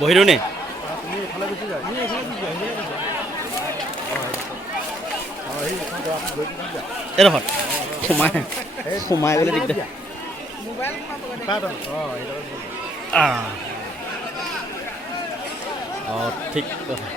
বহি দিওঁ নে এইডোখৰত সোমাই গ'লে দিগদাৰ অঁ ঠিক কথা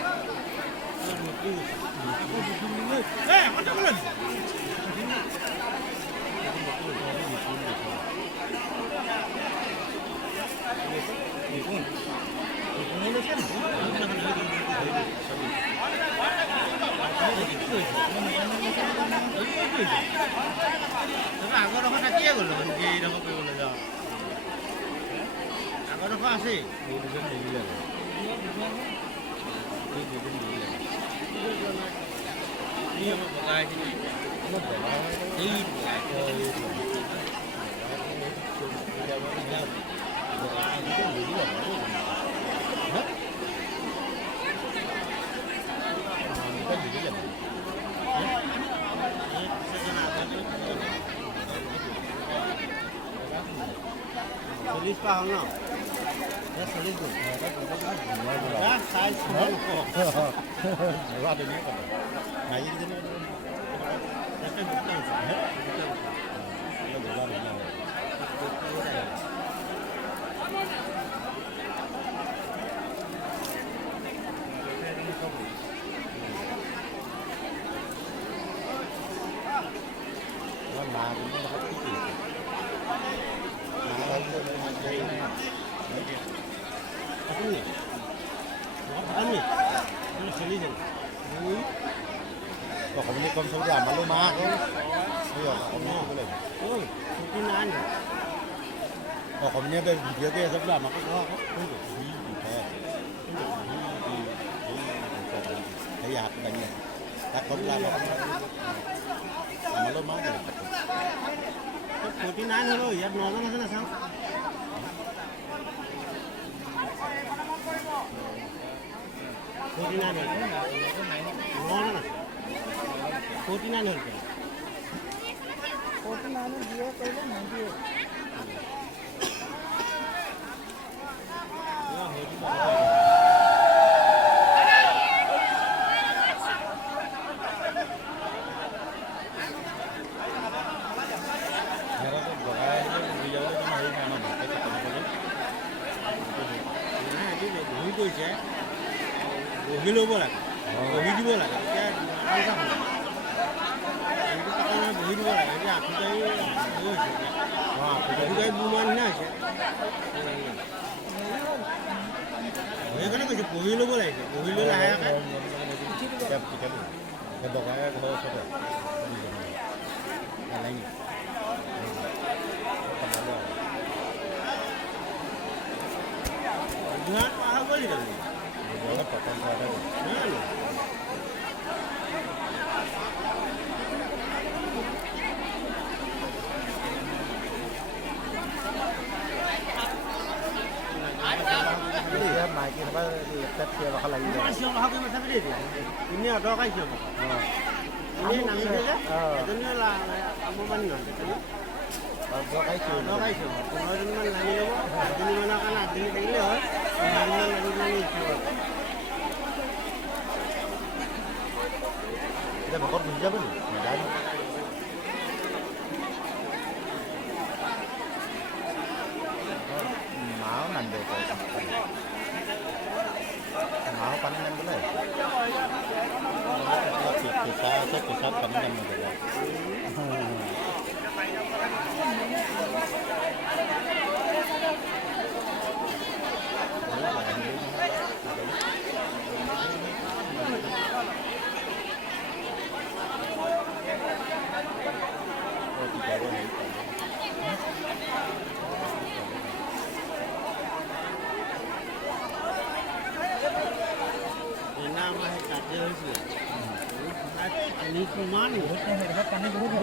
আগৰডোখৰ থাকিয়ে গ'ল এইডোখৰ কৰিবলৈ যাওঁ আগৰডোখৰ আছেই চল্লিছ পাৰ হ'ল ন 40 গ'ল অসমীয়া কম চবটো আমালৈ মাহ অসমীয়া ভিডিঅ' কৰি আছে বোলে আমাকো কোৱা সেই হাত দাঙি আছে তাক কম আমালৈ মাহ 49 হ'লেও ইয়াত 9জন আছে না চাওঁ 49 হ'ল 9জন আছে 49 হ'ল 49 দিয়ে কৰিলে 98 বহি ল'ব লাগে বহি দিব লাগে এতিয়া বহি দিব লাগে এতিয়া আঠুকাৰী হৈছে আঠুকাৰী বোমা নিচিনা হৈছে সেইকাৰণে কৈছে বহি ল'ব লাগিছে বহি লৈ লাহে বগাই ঘৰৰ ওচৰতে গুৱাহাট পাৰ হ'ব লাগিব প্ৰথম মাইকী সভা লেপটপ চিঞৰ বাখৰ লাগিব চিঞৰ বাখৰ কৰি মাথাটো দেই এনেই অদৰকাৰী চিঞৰ বাখৰ এনেই নামিছে যে এজনীও আমবানি নহয় অদৰকাৰী চিঞৰ 15জনীমান লাগি ল'ব 8জনীমানৰ কাৰণে 8জনী থাকিলে হয় 15জনীমান লাগি পেলাই এতিয়া ভকত গুচি যাব নি নাযায় মাও নানিব মাও পানী নানিবলৈ পিছা আছে পিছাত পানী নানিবলৈ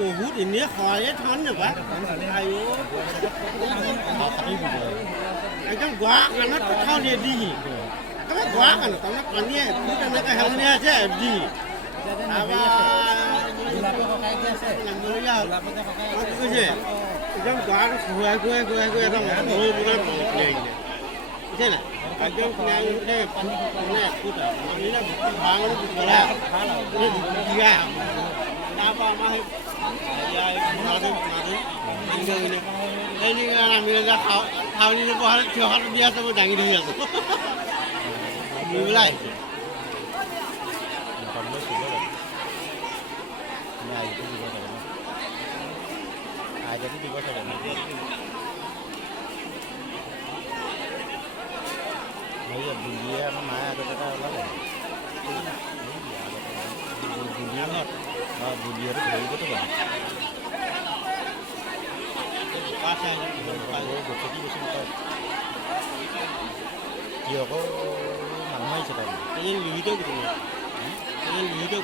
বহুত এনেই খোৱাই ঠান নাপায় একদম গোৱা কাণত খাওঁ নিয়ে দি একেবাৰে গোৱা কাণত তাৰমানে পানীয়ে ফুট এনেকৈ হেলনি আছে দি কৈছে একদম গোৱাটো খুৱাই খুৱাই খুৱাই খুৱাই একদম সৰু বনাই বুজিছে নাই একদম পানী মানে একফুট ভাঙনি গলা দিয়া তাৰপৰা আমাৰ সেই আমি খাৱনি নপঢ়ালে থিয়হাটো দি আছে মই দাঙি ধৰি আছোঁ পেলাই আইডিয়াটো দিব চাগে বুলিয়ে আমাৰ মায়ে আগতে এটা ওলালে বুলিয়াঙত বুলিয়াটো ধৰিবতো বাৰু গছকি বেছি নকয় কি আকৌ মানুহ আহিছে তাৰমানে লিহিত লিহিত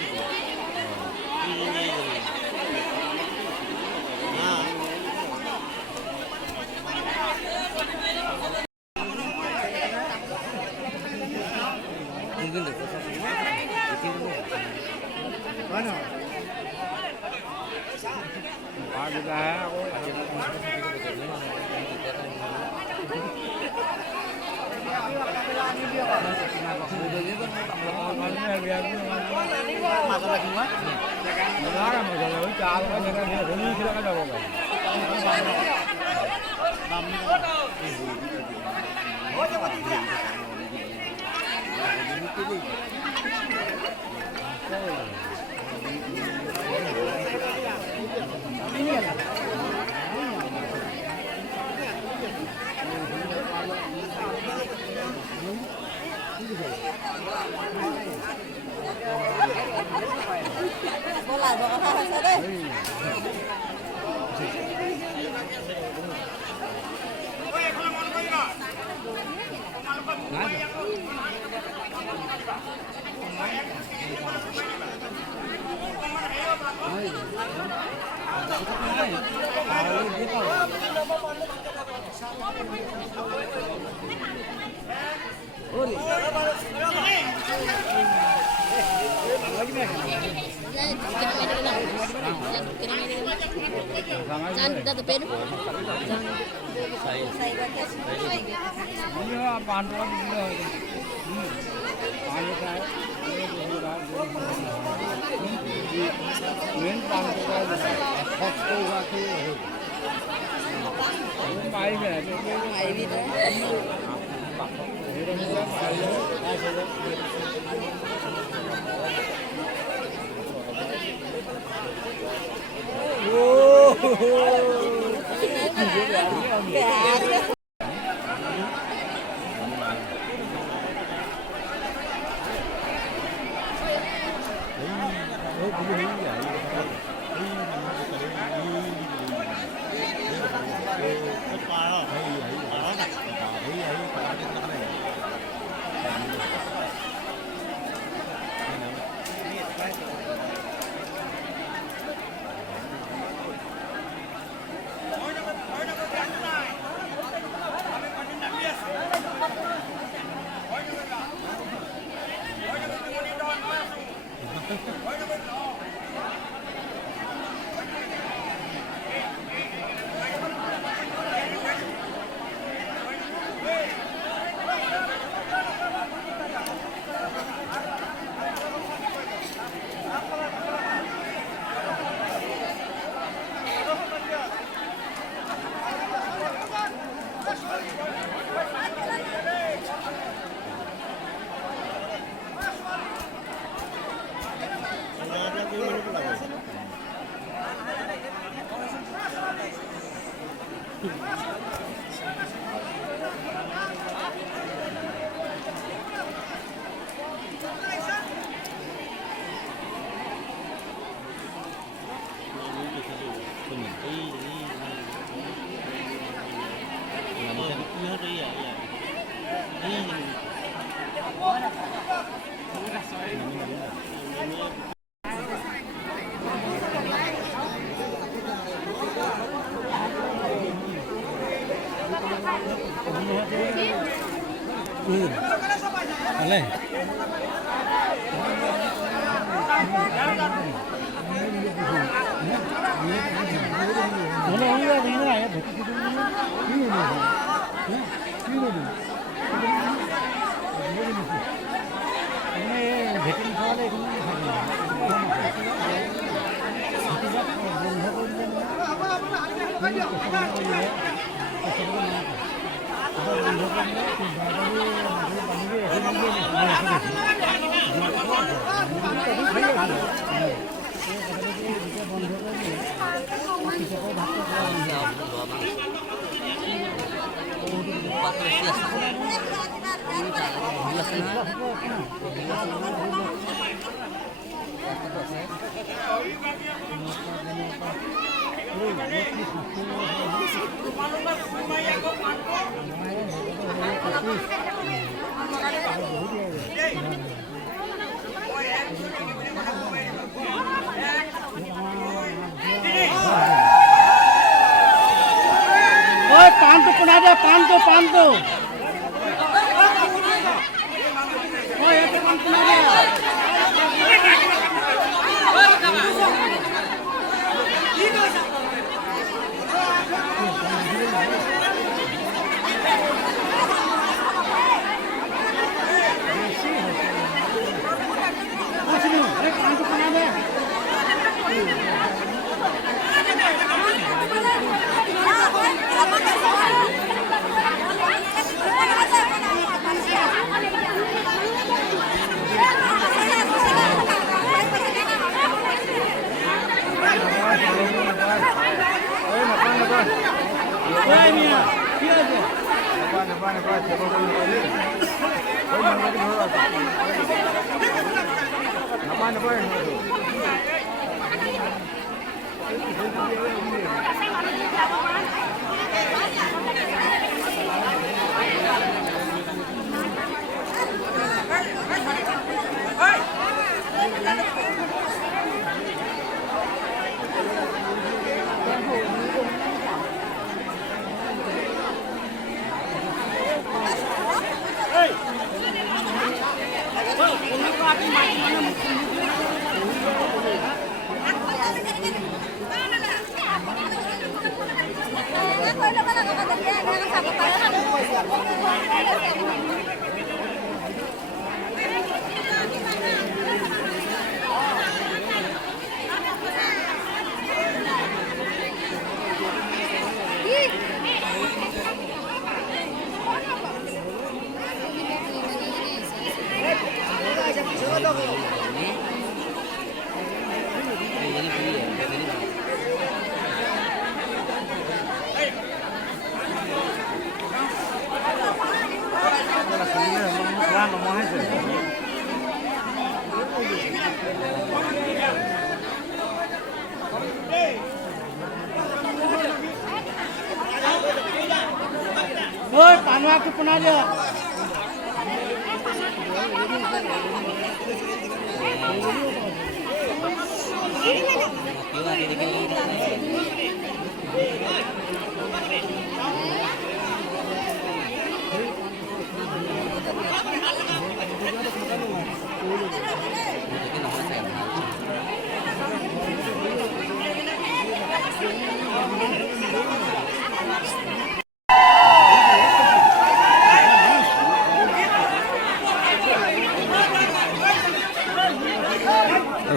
ভালে ভেটেন খাওয়ালে पान तो कुना दे पान तो पानवा के पुना दे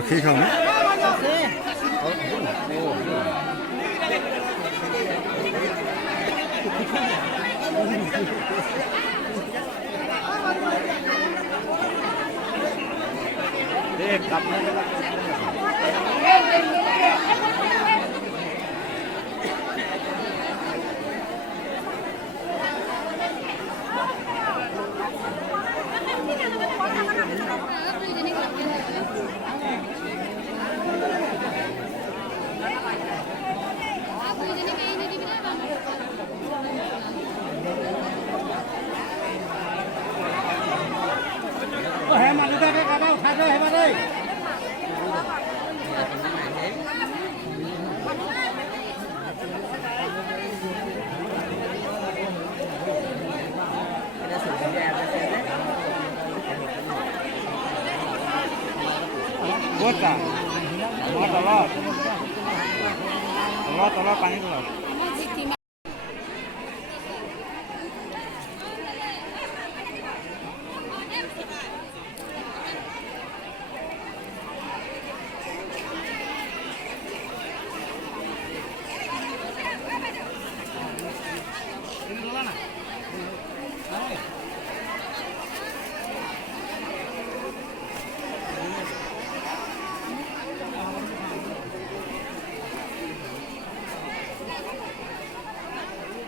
खी खाऊ है मालिका के काबा उठा दो है भाई ক'ত যাম মই তলত তলত তলত পানী তলত